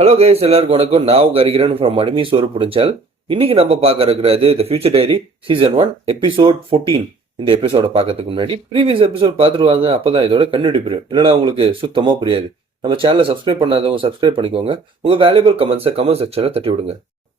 Hello guys, எல்லாருக்கும் வணக்கம். நான் உங்க அறிகிறேன் ஃப்ரம் மணிமி சோறு புடிச்சால். இன்னைக்கு நம்ம பார்க்க இருக்கிறது the future diary season 1 episode 14. இந்த எபிசோட பார்க்கறதுக்கு முன்னாடி ப்ரீவியஸ் எபிசோட் பார்த்துருவாங்க, அப்பதான் இதோட கண்டுபிடி புரியும். இல்லைனா உங்களுக்கு சுத்தமா புரியாது. நம்ம சேனலை சப்ஸ்கிரைப் பண்ணாதவங்க சப்ஸ்கிரைப் பண்ணிக்கோங்க. உங்க வேல்யூபிள் கமெண்ட்ஸை கமெண்ட் செக்ஷன்ல தட்டி விடுங்க.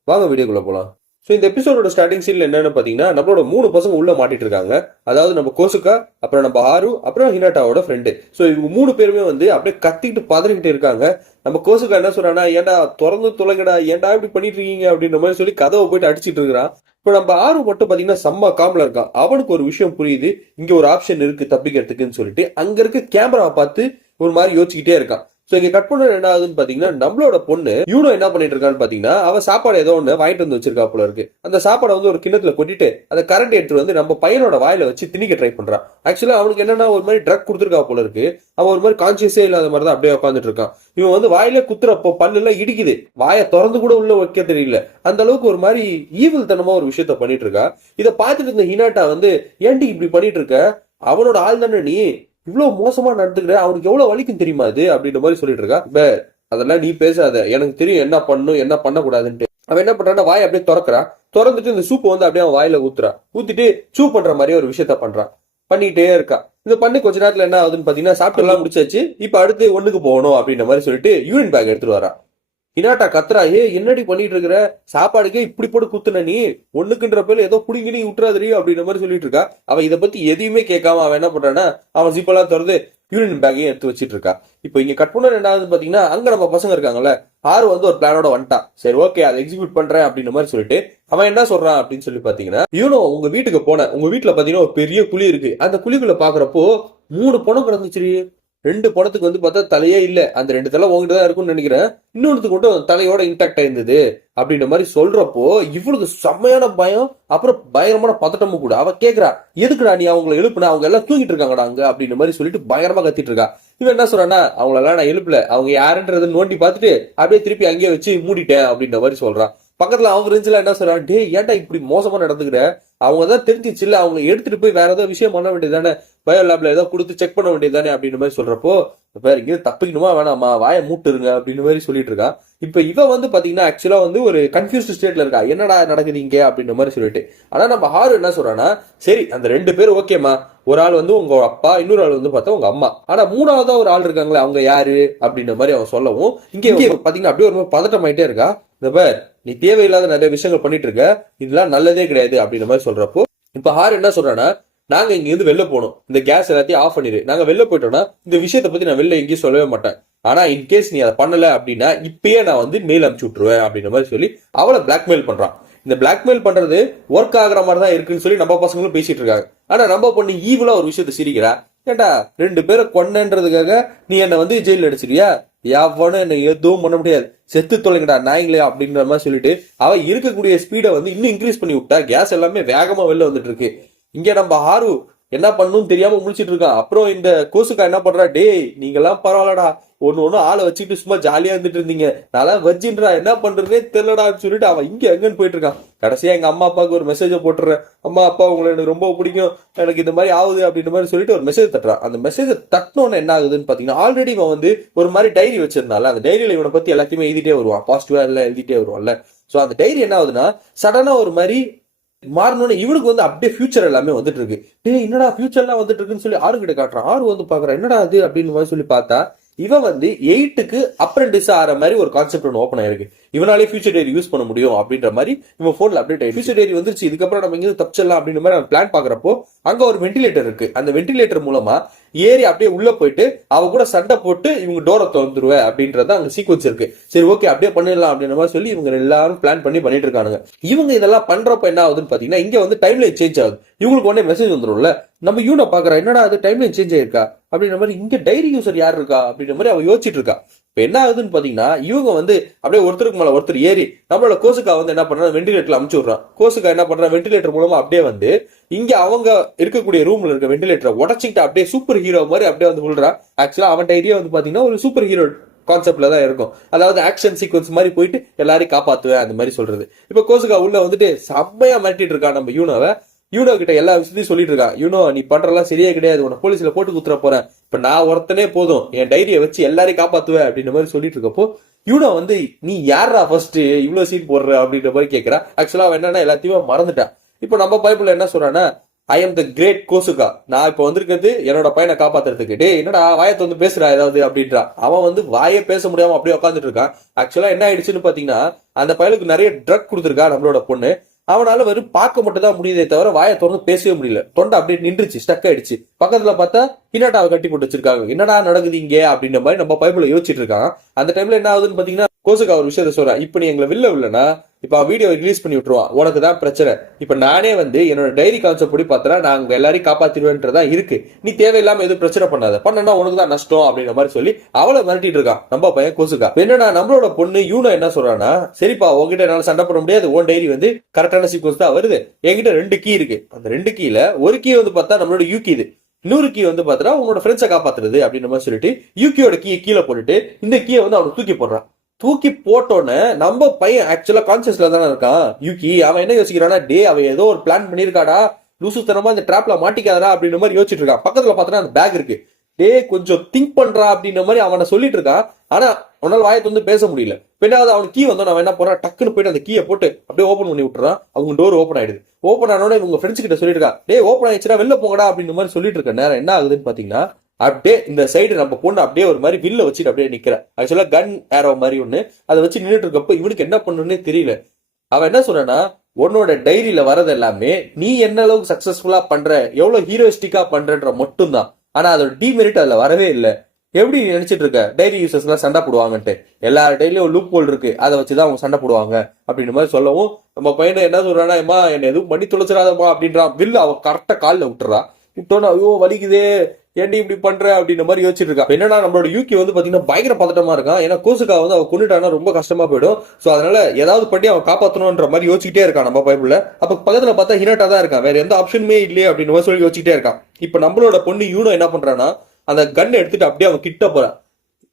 வாங்க வீடியோக்குள்ள போலாம். ஸோ இந்த எபிசோடோட ஸ்டார்டிங் சீன்ல என்னன்னு பாத்தீங்கன்னா, நம்மளோட 3 பசங்க உள்ள மாட்டிட்டு இருக்காங்க. அதாவது நம்ம கோசுகா, அப்புறம் நம்ம ஹாரு, அப்புறம் ஹினாட்டாவோட ஃப்ரெண்டு. ஸோ இவங்க 3 பேருமே வந்து அப்படியே கத்திட்டு பதறிக்கிட்டு இருக்காங்க. நம்ம கோசுகா என்ன சொல்றானா, ஏன்டா திறந்து தொலைங்கடா, ஏன்டா இப்படி பண்ணிட்டு இருக்கீங்க அப்படின்ற மாதிரி சொல்லி கதவை போயிட்டு அடிச்சிட்டு இருக்கிறான். இப்போ நம்ம ஆறு மட்டும் பாத்தீங்கன்னா செம்ம காம்ல இருக்கான். அவனுக்கு ஒரு விஷயம் புரியுது, இங்க ஒரு ஆப்ஷன் இருக்கு தப்பிக்கிறதுக்குன்னு சொல்லிட்டு அங்க இருக்க கேமராவை பார்த்து ஒரு மாதிரி யோசிச்சுக்கிட்டே இருக்கான். சோ இங்க கட் பண்ண என்ன ஆகுதுன்னு பாத்தீங்கன்னா, நம்மளோட பொண்ணு யூனோ என்ன பண்ணிட்டு இருக்கான்னு பாத்தீங்கன்னா, அவ சாப்பாடு ஏதோ ஒண்ணு வாங்கிட்டு வந்து வச்சிருக்கா போல இருக்கு. அந்த சாப்பாடை வந்து ஒரு கிண்ணத்துல கொட்டிட்டு அந்த கரண்ட் எடுத்து வந்து நம்ம பையனோட வாயில வச்சு திணிக்க ட்ரை பண்றான். ஆக்சுவலா அவனுக்கு என்னன்னா ஒரு மாதிரி ட்ரக் கொடுத்துருக்கா போல இருக்கு. அவன் ஒரு மாதிரி கான்சியஸே இல்லாத மாதிரி தான் அப்படியே உட்காந்துட்டு இருக்கான். இவன் வந்து வாயில குத்துறப்போ பல்லு எல்லாம் இடிக்குது, வாயை திறந்து கூட உள்ள வைக்க தெரியல. அந்த அளவுக்கு ஒரு மாதிரி ஈவில் தனமா ஒரு விஷயத்த பண்ணிட்டு இருக்கா. இதை பார்த்துட்டு இருந்த ஹினாட்டா வந்து, ஏன்டி இப்படி பண்ணிட்டு இருக்க, அவனோட ஆள் தானே நீ, இவ்வளவு மோசமா நடந்துக்கிற, அவனுக்கு எவ்வளவு வலிக்கும் தெரியுமா அது அப்படின்ற மாதிரி சொல்லிட்டு இருக்கா. அதெல்லாம் நீ பேசாத, எனக்கு தெரியும் என்ன பண்ணணும் என்ன பண்ணக்கூடாதுன்ட்டு. அவன் என்ன பண்றான், வாயை அப்படியே திறக்கிறான். திறந்துட்டு இந்த சூப்பை வந்து அப்படியே அவன் வாயில ஊத்துறான். ஊத்திட்டு சூ பண்ற மாதிரி ஒரு விஷயத்த பண்றான். பண்ணிட்டே இருக்கா. இந்த பண்ணி கொஞ்ச நேரத்துல என்ன ஆகுதுன்னு பாத்தீங்கன்னா, சாப்பிட்டு எல்லாம் முடிச்சாச்சு, இப்ப அடுத்து ஒண்ணுக்கு போகணும் அப்படின்ற மாதிரி சொல்லிட்டு யூரின் பேக் எடுத்துட்டு வரா. ஹினாட்டா கத்துறா, என்னடி பண்ணிட்டு இருக்கிற, சாப்பாடுக்கே இப்படி போட்டு குத்துன நீ, ஒண்ணுக்குன்ற பேர்ல ஏதோ புடிங்கி விட்டுறாதீ அப்படின்ற மாதிரி சொல்லிட்டு இருக்கா. அவன் இதை பத்தி எதையுமே கேட்காம அவன் என்ன பண்றான்னா, அவன் ஜிப்பெல்லாம் திறந்து யூரின் பேக்கையும் எடுத்து வச்சிட்டு இருக்கா. இப்போ இங்க கட் பண்ண என்ன ஆகுதுன்னு பாத்தீங்கன்னா, அங்க நம்ம பசங்க இருக்காங்கல்ல, ஆறு வந்து ஒரு பிளானோட வந்துட்டான். சரி ஓகே, அதை எக்ஸிக்யூட் பண்றேன் அப்படின்ற மாதிரி சொல்லிட்டு அவன் என்ன சொல்றான் அப்படின்னு சொல்லி பாத்தீங்கன்னா, யூனோ உங்க வீட்டுக்கு போன, உங்க வீட்டுல பாத்தீங்கன்னா ஒரு பெரிய குழி இருக்கு. அந்த குழிக்குள்ள பாக்குறப்போ 3 பணம் கிடந்துச்சு. 2 படத்துக்கு வந்து பார்த்தா தலையே இல்ல, அந்த 2 தலை உங்ககிட்ட தான் இருக்கும்னு நினைக்கிறேன், இன்னொருத்துக்கு மட்டும் தலையோட இன்டாக்டா இருந்தது அப்படின்ற மாதிரி சொல்றப்போ இவளுக்கு செம்மையான பயம், அப்புறம் பயங்கரமான பதட்டமும் கூட. அவ கேக்குறா, எதுக்குடா நீ அவங்களை எழுப்புனா, அவங்க எல்லாம் தூங்கிட்டு இருக்காங்கடா அங்க அப்படின்ற மாதிரி சொல்லிட்டு பயங்கரமா கத்திட்டு இருக்கா. இவன் என்ன சொல்றானா, அவங்களெல்லாம் நான் எழுப்பல, அவங்க யாருன்றதை நோண்டி பார்த்துட்டு அப்படியே திருப்பி அங்கேயே வச்சு மூடிட்டேன் அப்படின்ற மாதிரி சொல்றான். பக்கத்துல அவங்க இருந்துச்சுல என்ன சொல்றான், டே ஏன்டா இப்படி மோசமா நடந்துக்கிற, அவங்க தான் தெரிஞ்சிச்சு இல்ல, அவங்க எடுத்துட்டு போய் வேற ஏதாவது விஷயம் பண்ண வேண்டியதானே, பயோ லேப்ல ஏதாவது கொடுத்து செக் பண்ண வேண்டியதானே அப்படின்ற மாதிரி சொல்றப்போ, வேற இங்கே தப்பிக்கணுமா வேணாமா, வாயை மூட்டுருங்க அப்படின்னு மாதிரி சொல்லிட்டு இருக்கா. இப்ப இவ வந்து பாத்தீங்கன்னா ஆக்சுவலா வந்து ஒரு கன்ஃபியூஸ்ட் ஸ்டேட்ல இருக்கா, என்னடா நடக்குது இங்க அப்படின்ற மாதிரி சொல்லிட்டு. ஆனா நம்ம ஹாரு என்ன சொல்றான்னா, சரி அந்த 2 பேரும் ஓகேமா, ஒரு ஆள் வந்து உங்க அப்பா, இன்னொரு ஆள் வந்து பார்த்தா உங்க அம்மா, ஆனா 3ஆவதா ஒரு ஆள் இருக்காங்களே அவங்க யாரு அப்படின்ற மாதிரி அவன் சொல்லவும், இங்கே பாத்தீங்கன்னா அப்படியே ஒரு மாதிரி பதட்டம் ஆயிட்டே இருக்கா. இந்த பேர் நீ தேவையில்லாத நிறைய விஷயங்கள் பண்ணிட்டு இருக்க, இதெல்லாம் நல்லதே கிடையாது அப்படின்ற மாதிரி சொல்றப்போ, இப்ப ஹார் என்ன சொல்றானா, நாங்க இங்க இருந்து வெளில போனோம், இந்த கேஸ் எல்லாத்தையும் ஆஃப் பண்ணிடு, நாங்க வெளில போயிட்டோம்னா இந்த விஷயத்த பத்தி நான் வெளில எங்கேயும் சொல்லவே மாட்டேன், ஆனா இன்கேஸ் நீ அதை பண்ணல அப்படின்னா இப்பயே நான் வந்து மெயில் அனுப்பிச்சு விட்டுருவேன் அப்படின்ற மாதிரி சொல்லி அவளை பிளாக்மெயில் பண்றான். இந்த பிளாக்மெயில் பண்றது ஒர்க் ஆகுற மாதிரி தான் இருக்குன்னு சொல்லி நம்ம பசங்களும் பேசிட்டு இருக்காங்க. ஆனா நம்ம பொண்ணு ஈவலா ஒரு விஷயத்த சிரிக்கிறா. கேட்டா 2 பேரை கொன்னன்றதுக்காக நீ என்ன வந்து ஜெயில அடிச்சிருக்கியா, எவனும் என்ன எதுவும் பண்ண முடியாது, செத்து தொலைங்கடா நாய்ங்களே அப்படின்ற மாதிரி சொல்லிட்டு அவ இருக்கக்கூடிய ஸ்பீடை வந்து இன்னும் இன்க்ரீஸ் பண்ணி விட்டா. கேஸ் எல்லாமே வேகமா வெளில வந்துட்டு இருக்கு. இங்க நம்ம ஹாரு என்ன பண்ணணும் தெரியாம முடிச்சிட்டு இருக்கான். அப்புறம் இந்த கோசுக்கா என்ன பண்றா, டே நீங்க எல்லாம் பரவாயில்லடா, ஒன்னு ஆளை வச்சுக்கிட்டு சும்மா ஜாலியா இருந்துட்டு இருந்தீங்க, நல்லா வச்சின்றா, என்ன பண்றதுனே தெரியலடான்னு சொல்லிட்டு அவன் இங்க எங்கன்னு போயிட்டு இருக்கான். கடைசியா எங்க அம்மா அப்பாவுக்கு ஒரு மெசேஜை போட்டுறேன், அம்மா அப்பா உங்களை எனக்கு ரொம்ப பிடிக்கும், எனக்கு இந்த மாதிரி ஆகுது அப்படின்ற மாதிரி சொல்லிட்டு ஒரு மெசேஜ் தட்டுறான். அந்த மெசேஜை தட்டினோன்னு என்ன ஆகுதுன்னு பாத்தீங்கன்னா, ஆல்ரெடி இவன் வந்து ஒரு மாதிரி டைரி வச்சிருந்தால, அந்த டைரியில இவனை பத்தி எல்லாத்தையுமே எழுதிட்டே வருவான், பாசிட்டிவா எல்லாம் எழுதிட்டே வருவான்ல. சோ அந்த டைரி என்ன ஆகுதுன்னா சடனா ஒரு மாதிரி மாறணும்னு இவனுக்கு வந்து அப்படியே ஃபியூச்சர் எல்லாமே வந்துட்டு இருக்கு. என்னடா ஃபியூச்சர் எல்லாம் வந்துட்டு இருக்குன்னு சொல்லி ஆறு கிட்ட காட்டுறான். ஆறு வந்து பாக்குறான், என்னடா அது அப்படின்னு சொல்லி பார்த்தா இவன் வந்து 8க்கு அப்ரெண்டிஸ் ஆற மாதிரி ஒரு கான்செப்ட் ஒன்று ஓப்பன் ஆயிருக்கு. இவனாலே ஃபியூச்சர் டைரி யூஸ் பண்ண முடியும் அப்படின்ற மாதிரி இவன் போன்ல அப்டேட் ஆயிருக்கு. ஃபியூச்சர் டைரி வந்துருச்சு, இதுக்கப்புறம் நம்ம இங்க தப்பிச்சிடலாம் அப்படின்ற மாதிரி அவன் பிளான் பாக்குறப்போ அங்க ஒரு வென்டிலேட்டர் இருக்கு. அந்த வென்டிலேட்டர் மூலமா ஏறி அப்படியே உள்ள போயிட்டு அவ கூட சண்டை போட்டு இவங்க டோரை திறந்துருவேன் அப்படின்றத அங்க சீக்வன்ஸ் இருக்கு. சரி ஓகே அப்படியே பண்ணிடலாம் அப்படின்ற மாதிரி சொல்லி இவங்க எல்லாரும் பிளான் பண்ணிட்டு இருக்கானுங்க. இவங்க இதெல்லாம் பண்றப்ப என்ன ஆகுதுன்னு பாத்தீங்கன்னா, இங்க வந்து டைம்லைன் சேஞ்ச் ஆகுது. இவங்களுக்கு உடனே மெசேஜ் வந்துடும்ல, நம்ம யூனை பாக்குறா, என்னடா அது டைம்லைன் சேஞ்ச் ஆயிருக்கா அப்படின்ற மாதிரி, இங்க டைரி யூசர் யார் இருக்கா அப்படின்ற மாதிரி அவ யோசிச்சுட்டு இருக்கா. இப்ப என்ன ஆகுதுன்னு பாத்தீங்கன்னா, இவங்க வந்து அப்படியே ஒருத்தருக்கு மேல ஒருத்தர் ஏறி நம்மளோட கோசுக்கா வந்து என்ன பண்றாங்க, வென்டிலேட்டர்ல அமுச்சு விடுறான். கோசுக்கா என்ன பண்றா, வென்டிலேட்டர் மூலமா அப்படியே வந்து இங்க அவங்க இருக்கக்கூடிய ரூம்ல இருக்க வென்டிலேட்டரை உடச்சிக்கிட்டு அப்படியே சூப்பர் ஹீரோ மாதிரி அப்படியே வந்து விழுறான். ஆக்சுவலா அவன் ஐடியா வந்து பாத்தீங்கன்னா ஒரு சூப்பர் ஹீரோ கான்செப்ட்ல தான் இருக்கும். அதாவது ஆக்ஷன் சீக்வன்ஸ் மாதிரி போயிட்டு எல்லாரையும் காப்பாத்துவேன் அந்த மாதிரி சொல்றது. இப்ப கோசுகா உள்ள வந்துட்டு செம்மையா மாட்டிட்டு இருக்கா நம்ம யூனோவை. யூனோ கிட்ட எல்லா விஷயத்தையும் சொல்லிட்டு இருக்கா. யூனோ நீ பண்றலாம் சரியே கிடையாது, உன போலீஸ்ல போட்டு குத்துற போறேன், இப்ப நான் ஒருத்தனே போதும், என் டைரியை வச்சு எல்லாரையும் காப்பாத்துவேன் அப்படின்ற மாதிரி சொல்லிட்டு இருக்கப்போ யூனோ வந்து நீ யாரா ஃபர்ஸ்ட் இவ்வளவு சீன் போடுற அப்படின்ற மாதிரி கேட்கிறா. ஆக்சுவலா அவன் என்னன்னா எல்லாத்தையுமே மறந்துட்டான். இப்போ நம்ம பைபிள்ல என்ன சொல்றான்னா, ஐ எம் த கிரேட் கோசுகா, நான் இப்ப வந்திருக்கிறது என்னோட பையனை காப்பாத்துறதுக்கு. டே என்னடா வாயத்தை வந்து பேசுறா ஏதாவது அப்படின்றான். அவன் வந்து வாயே பேச முடியாம அப்படியே உட்காந்துட்டு இருக்கான். ஆக்சுவலா என்ன ஆயிடுச்சுன்னு பாத்தீங்கன்னா, அந்த பையனுக்கு நிறைய ட்ரக் கொடுத்துருக்கா நம்மளோட பொண்ணு. அவனால வெறும் பார்க்க மட்டும் தான் முடியுதே தவிர வாயை திறந்து பேசவே முடியல. தொண்டை அப்படியே நின்றுச்சு, ஸ்டக் ஆயிடுச்சு. பக்கத்துல பார்த்தா ஹினாட்டாவை கட்டி போட்டு வச்சிருக்காங்க. என்னடா நடக்குது இங்க அப்படின்ற மாதிரி நம்ம பைபிள யோசிச்சுட்டு இருக்கான். அந்த டைம்ல என்ன ஆகுதுன்னு பாத்தீங்கன்னா, கோசுகா ஒரு விஷயத்த சொல்றா, இப்ப நீ எங்களை வில்லனா இப்ப வீடியோ ரிலீஸ் பண்ணி விட்டுருவான், உனக்கு தான் பிரச்சனை. இப்ப நானே வந்து என்னோட டைரி கான்செப்ட் படி பார்த்தா நாங்க எல்லாரையும் காப்பாத்திடுவேன்றதா இருக்கு, நீ தேவையில்லாம எதுவும் பிரச்சனை பண்ணா உனக்கு தான் நஷ்டம் அப்படின்ற மாதிரி சொல்லி அவளை மிரட்டிட்டு இருக்கான் நம்ம பையன் கோசுகா. என்னன்னா நம்மளோட பொண்ணு யூனோ என்ன சொல்றான்னா, சரிப்பா உங்ககிட்ட என்னால சண்டை பண்ண முடியாது, உன் டைரி வந்து கரெக்டான சீக்வன்ஸ் தான் வருது, என்கிட்ட 2 கீ இருக்கு, அந்த 2 கீல ஒரு கீ வந்து பார்த்தா நம்மளோட யூகி, இது இன்னொரு கீ வந்து பார்த்தா உங்களோட ஃப்ரெண்ட்ஸை காப்பாத்துறது அப்படின்ற மாதிரி சொல்லிட்டு யூகியோட கீயை கீழே போட்டுட்டு இந்த கீயை வந்து அவனுக்கு தூக்கி போடுறான். தூக்கி போட்டோன்னு நம்ம பையன் ஆக்சுவலா கான்சியஸ்ல தானே இருக்கான் யூகி. அவன் என்ன யோசிக்கிறானா, டே அவன் ஏதோ ஒரு பிளான் பண்ணிருக்காடா, லூசுத்தனமா இந்த டிராப்ல மாட்டிக்காதா அப்படின்ற மாதிரி யோசிச்சுட்டு இருக்கான். பக்கத்துல பார்த்தோன்னா அந்த பேக் இருக்கு. டே கொஞ்சம் திங்க் பண்றா அப்படின்ற மாதிரி அவனை சொல்லிட்டு இருக்கான். ஆனா அவனால வாயத்தை வந்து பேச முடியல. பின்னாவது அவனுக்கு கீ வந்தோம், அவன் என்ன போறான், டக்குன்னு போயிட்டு அந்த கீயை போட்டு அப்படியே ஓப்பன் பண்ணி விட்டுறான். அவங்க டோர் ஓப்பன் ஆயிடுது. ஓப்பன் ஆனோட இவங்க ஃப்ரெண்ட்ஸ் கிட்ட சொல்லிட்டு இருக்கா, டே ஓப்பன் ஆயிடுச்சுன்னா வெளில போங்கடா அப்படின்ற மாதிரி சொல்லிட்டு இருக்க நேரம் என்ன ஆகுதுன்னு பாத்தீங்கன்னா, அப்படியே இந்த சைடு நம்ம பொண்ணு அப்படியே ஒரு மாதிரி வில்ல வச்சுட்டு அப்படியே நிக்கிற. ஆக்சுவலா கன் ஏரோ மாதிரி ஒண்ணு அதை வச்சு நின்றுட்டு இருக்கப்ப இவனுக்கு என்ன பண்ணுன்னே தெரியல. அவன் என்ன சொல்றான்னா, உன்னோட டைரியில வரது எல்லாமே நீ என்ன அளவுக்கு சக்சஸ்ஃபுல்லா பண்ற, எவ்வளவு ஹீரோயிஸ்டிக்கா பண்றன்ற மட்டும் தான். ஆனா அதோட டிமெரிட் அதுல வரவே இல்லை. எப்படி நினைச்சிட்டு இருக்க டைரி யூசர்ஸ் எல்லாம் சண்டை போடுவாங்கன்ட்டு, எல்லா டைரியும் லூப் ஹோல் இருக்கு, அதை வச்சுதான் அவங்க சண்டை போடுவாங்க அப்படின்ற மாதிரி சொல்லவும் நம்ம பையனை என்ன சொல்றானா, ஏமா என்ன எதுவும் பண்ணி தொலைச்சிடாதமா அப்படின்றான். வில்லு அவ கரெக்டா காலில் விட்டுறா. விட்டோன்னா ஐயோ வலிக்குதே, ஏன்டி இப்படி பண்ற அப்படின்ற மாதிரி யோசிச்சுட்டு இருக்கா. என்னன்னா நம்மளோட யூகி வந்து பாத்தீங்கன்னா பயங்கர பதட்டமா இருக்கான். ஏன்னா கோசுகா வந்து அவ கொண்டுட்டானா ரொம்ப கஷ்டமா போயிடும். சோ அதனால ஏதாவது பண்ணி அவன் காப்பாற்றணும்ன்ற மாதிரி யோசிச்சுட்டே இருக்கான் நம்ம பைபிள்ல. அப்ப பக்கத்துல பார்த்தா ஹினாட்டா தான் இருக்கான், வேற எந்த ஆப்ஷனுமே இல்லையே அப்படின்னு மாதிரி சொல்லி யோசிச்சுட்டே இருக்கான். இப்ப நம்மளோட பொண்ணு யூனோ என்ன பண்றான்னா, அந்த கன் எடுத்துட்டு அப்படியே அவன் கிட்ட போறான்.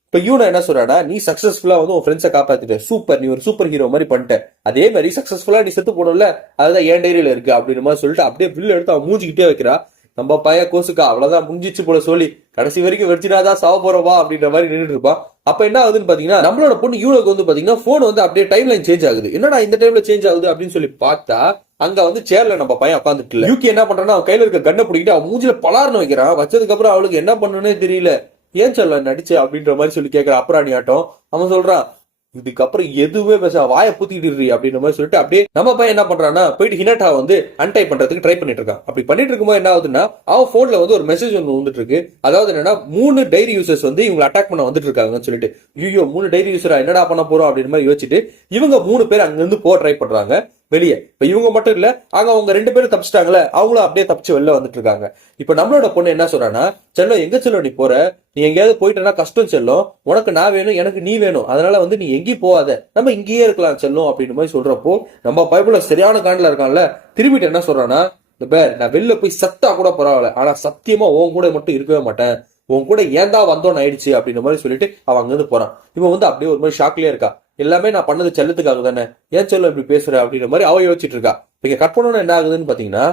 இப்ப யூனோ என்ன சொல்றானா, நீ சக்சஸ்ஃபுல்லா வந்து உன் ஃப்ரெண்ட்ஸை காப்பாத்திட்ட, சூப்பர், நீ ஒரு சூப்பர் ஹீரோ மாதிரி பண்ணிட்ட, அதே மாதிரி சக்சஸ்ஃபுல்லா நீ செத்து போனல, அதுதான் என் டைரியில இருக்கு அப்படின்ற மாதிரி சொல்லிட்டு அப்படியே வில்லு எடுத்து அவன் மூஞ்சிக்கிட்டே வைக்கிறா. நம்ம பையன் கோசுக்கா அவ்வளவுதான் முடிஞ்சிச்சு போல சொல்லி கடைசி வரைக்கும் வெடிச்சினாதான் சாவ போறவா அப்படின்ற மாதிரி நின்றுட்டு இருப்பான். அப்ப என்ன ஆகுதுன்னு பாத்தீங்கன்னா, நம்மளோட பொண்ணு யூனோக்கு வந்து பாத்தீங்கன்னா போன் வந்து அப்படியே டைம் லைன் சேஞ்ச் ஆகுது. என்னடா இந்த டைம்ல சேஞ்ச் ஆகுது அப்படின்னு சொல்லி பார்த்தா, அங்க வந்து சேர்ல நம்ம பையன் உட்காந்துட்டு இல்ல. யூகி என்ன பண்றான்னா, அவன் கையில இருக்க கண்ணை பிடிக்கிட்டு அவன் மூஞ்சில பலார்னு வைக்கிறான். வச்சதுக்கு அப்புறம் அவளுக்கு என்ன பண்ணுன்னே தெரியல. ஏன் சொல்ல நடிச்சு அப்படின்ற மாதிரி சொல்லி கேட்கிற அப்புறாணி ஆட்டம். அவன் சொல்றான், இதுக்கப்புறம் எதுவுமே பேச வாயை பூத்திட்டு அப்படின்ற மாதிரி சொல்லிட்டு அப்படியே நம்ம பையன் என்ன பண்றான்னா, போயிட்டு ஹினாட்டா வந்து அன்டை பண்றதுக்கு ட்ரை பண்ணிட்டு இருக்கான். அப்படி பண்ணிட்டு இருக்கும்போது என்ன ஆகுதுன்னா, அவன் போன்ல வந்து ஒரு மெசேஜ் ஒன்று வந்துட்டு இருக்கு. அதாவது என்னன்னா, 3 டைரி யூசர்ஸ் வந்து இவங்க அட்டாக் பண்ண வந்துட்டு இருக்காங்கன்னு சொல்லிட்டு, ஐயோ 3 டைரி யூசரா என்னடா பண்ண போறோம் அப்படின்ற மாதிரி யோசிச்சுட்டு இவங்க 3 பேர் அங்க இருந்து போக ட்ரை பண்றாங்க வெளியே. இப்ப இவங்க மட்டும் இல்ல, அங்க அவங்க 2 பேரும் தப்பிச்சிட்டாங்களே, அவங்களும் அப்படியே தப்பிச்சு வெளில வந்துட்டு இருக்காங்க. இப்ப நம்மளோட பொண்ணு என்ன சொல்றான்னா, செல்லம் எங்க செல்லம் நீ போற, நீ எங்கேயாவது போயிட்டனா கஷ்டம் செல்லும், உனக்கு நான் வேணும் எனக்கு நீ வேணும், அதனால வந்து நீ எங்கேயும் போகாத, நம்ம இங்கேயே இருக்கலாம் செல்லும் அப்படின்னு மாதிரி சொல்றப்போ நம்ம பைபிள்ல சரியான காண்டில் இருக்கான்ல. திரும்பிட்டு என்ன சொல்றான்னா, இந்த பேர் நான் வெளில போய் சத்தா கூட பரவாயில்ல, ஆனா சத்தியமா உன் கூட மட்டும் இருக்கவே மாட்டேன், உன் கூட ஏன்டா வந்தோன்னு ஆயிடுச்சு அப்படின்ற மாதிரி சொல்லிட்டு அவன் அங்கிருந்து போறான். இவன் வந்து அப்படியே ஒரு மாதிரி ஷாக்லயே இருக்கா. எல்லாமே நான் பண்ணது செல்லத்துக்காக தானே, ஏன் செல்லம் இப்படி பேசுற அப்படின்ற மாதிரி அவ யோசிச்சுட்டு இருக்கா. இங்க கட் பண்ணணும்னு என்ன ஆகுதுன்னு பாத்தீங்கன்னா,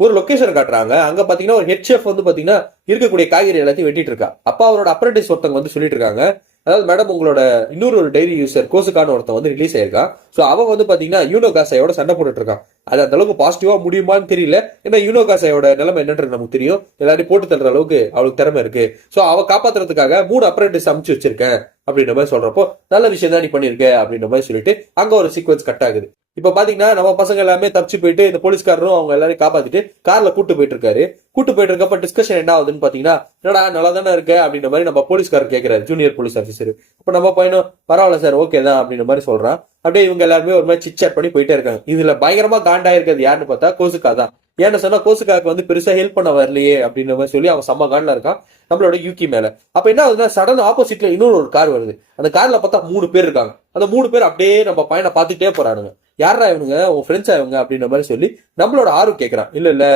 ஒரு லொகேஷன் காட்டுறாங்க. அங்க பாத்தீங்கன்னா ஒரு ஹெட் ஷெஃப் வந்து பாத்தீங்கன்னா இருக்கக்கூடிய காய்கறி எல்லாத்தையும் வெட்டிட்டு இருக்கா. அப்பா அவரோட அப்ரண்டிஸ் ஒருத்தவங்க வந்து சொல்லிட்டு இருக்காங்க, அதாவது மேடம் உங்களோட இன்னொரு ஒரு டைரி யூசர் கோசுக்கான ஒருத்தன் வந்து ரிலீஸ் ஆயிருக்கான். ஸோ அவன் வந்து பாத்தீங்கன்னா யூனோகாசாயோட சண்டை போட்டுட்டு இருக்கான். அது அந்த அளவுக்கு பாசிட்டிவா முடியுமான்னு தெரியல. ஏன்னா யூனோகாசாயோட நிலைமை என்னன்றது நமக்கு தெரியும், எல்லாரையும் போட்டு தள்ளுற அளவுக்கு அவளுக்கு திறமை இருக்கு. ஸோ அவ காப்பாத்துறதுக்காக 3 அப்ரண்டிஸ் அமுச்சு வச்சிருக்கேன் அப்படின்ற மாதிரி சொல்றப்போ, நல்ல விஷயம் தான் நீ பண்ணிருக்க அப்படின்ற மாதிரி சொல்லிட்டு அங்க ஒரு சீக்வன்ஸ் கட் ஆகுது. இப்ப பாத்தீங்கன்னா நம்ம பசங்க எல்லாமே தப்பிச்சு போயிட்டு இந்த போலீஸ்காரரும் அவங்க எல்லாரையும் காப்பாத்திட்டு கார்ல கூட்டு போயிட்டு இருக்காரு. கூட்டு போயிட்டு இருக்கப்ப டிஸ்கஷன் என்ன ஆகுதுன்னு பாத்தீங்கன்னா, என்னடா நல்லா தானே இருக்க அப்படின்ற மாதிரி நம்ம போலீஸ்காரர் கேட்கிறாரு, ஜூனியர் போலீஸ் ஆஃபீஸர். அப்ப நம்ம பையனும் பரவாயில்ல சார் ஓகே தான் அப்படின்ற மாதிரி சொல்றான். அப்படியே இவங்க எல்லாருமே ஒரு மாதிரி சிட் சாட் பண்ணி போயிட்டே இருக்காங்க. இதுல பயங்கரமா காண்டா இருக்கிறது யாருன்னு பார்த்தா கோசுக்கா தான். ஏன்னு சொன்னா கோசுக்காக்கு வந்து பெருசா ஹெல்ப் பண்ண வரலையே அப்படின்ற மாதிரி சொல்லி அவன் செம்ம காண்டில் இருக்கான் நம்மளோட யூகி மேல. அப்ப என்ன ஆகுதுன்னா, சடன் ஆப்போசிட்ல இன்னொரு ஒரு கார் வருது. அந்த கார்ல பார்த்தா 3 பேர் இருக்காங்க. அந்த 3 பேர் அப்படியே நம்ம பையனை பார்த்துட்டே போறானுங்க. யாரா இவனுங்க, உன் ஃப்ரெண்ட்ஸா இவங்க அப்படின்ற மாதிரி சொல்லி நம்மளோட ஆறு கேட்கறான். இல்ல இல்ல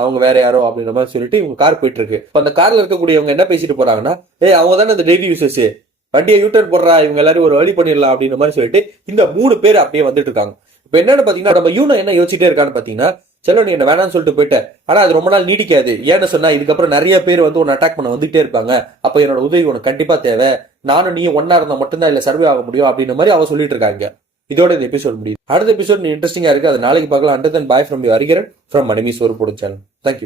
அவங்க வேற யாரோ அப்படின்ற மாதிரி சொல்லிட்டு இவங்க கார் போயிட்டு இருக்கு. இப்ப அந்த கார்ல இருக்கக்கூடியவங்க என்ன பேசிட்டு போறாங்கன்னா, அவங்க தானே இந்த டெய்லி யூசர்ஸ், வண்டியை யூட்டர் போடுறா, இவங்க எல்லாரும் ஒரு வழி பண்ணிடலாம் அப்படின்ற மாதிரி சொல்லிட்டு இந்த 3 பேர் அப்படியே வந்துட்டு இருக்காங்க. இப்ப என்னன்னு பாத்தீங்கன்னா, நம்ம யூனோ என்ன யோசிச்சுட்டே இருக்கான்னு பாத்தீங்கன்னா, செல்லோ நீ என்ன வேணாம்னு சொல்லிட்டு போயிட்ட, ஆனா அது ரொம்ப நாள் நீடிக்காது. ஏன்னு சொன்னா இதுக்கப்புறம் நிறைய பேர் வந்து உன்னை அட்டாக் பண்ண வந்துட்டே இருப்பாங்க. அப்ப என்னோட உதவி உனக்கு கண்டிப்பா தேவை. நானும் நீ ஒன்னா இருந்தா மட்டும்தான் இல்ல சர்வே ஆக முடியும் அப்படின்ற மாதிரி அவ சொல்லிட்டு இருக்காங்க. இதோட இந்த எபிசோட் முடியுது. அடுத்த எபிசோட் இன்ட்ரெஸ்டிங்கா இருக்கு, அது நாளைக்கு பார்க்கலாம். Until then bye from you Hariharan from மணிமி சோறு போடும் சேனல். தேங்க்யூ.